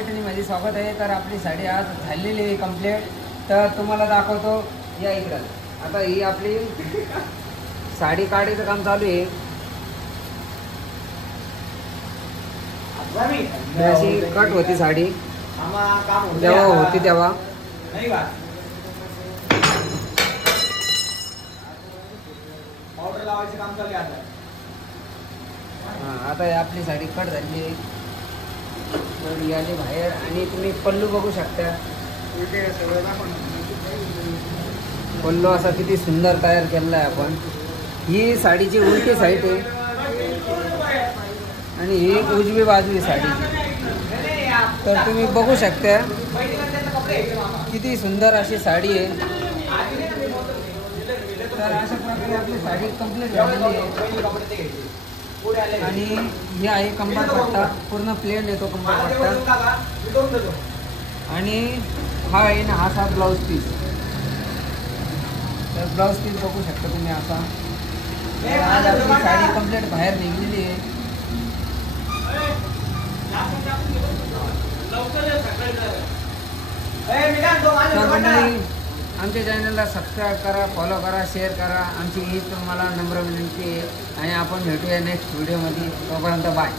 पैठणीमध्ये स्वागत आहे. तर आपली साडी आज झालेली आहे कंप्लीट. तर तुम्हाला दाखवतो या इकडं. आता ही आपली साडी काढायचं काम चालू आहे. अशी कट होती साडी जेव्हा होती तेव्हा. पावडर लावायचं काम चालू आहे आता. आता आपली साडी कट झाली आहे. तर याने बाहेर आणि तुम्ही पल्लू बघू शकता. पल्लू असा किती सुंदर तयार केलेला आहे आपण. ही साडीची उलटी साईड आहे आणि ही उजवी बाजू आहे साडीची. तर तुम्ही बघू शकता किती सुंदर अशी साडी आहे. तर अशा प्रकारे आपली साडी कंप्लीट झालेली आहे. आणि ही आहे कंबर पट्टा, पूर्ण प्लेन येतो कंबर पट्टा. आणि हा आहे ना असा ब्लाऊज पीस. तर ब्लाऊज पीस बघू शकता तुम्ही असा. आज आपली साडी कंप्लीट बाहेर निघलेली आहे. तर मंडळी आमच्या चॅनलला सबस्क्राईब करा, फॉलो करा, शेअर करा. आमची ही तुम्हाला नम्र विनंती आहे. आणि आपण भेटूया नेक्स्ट व्हिडिओमध्ये. तोपर्यंत बाय.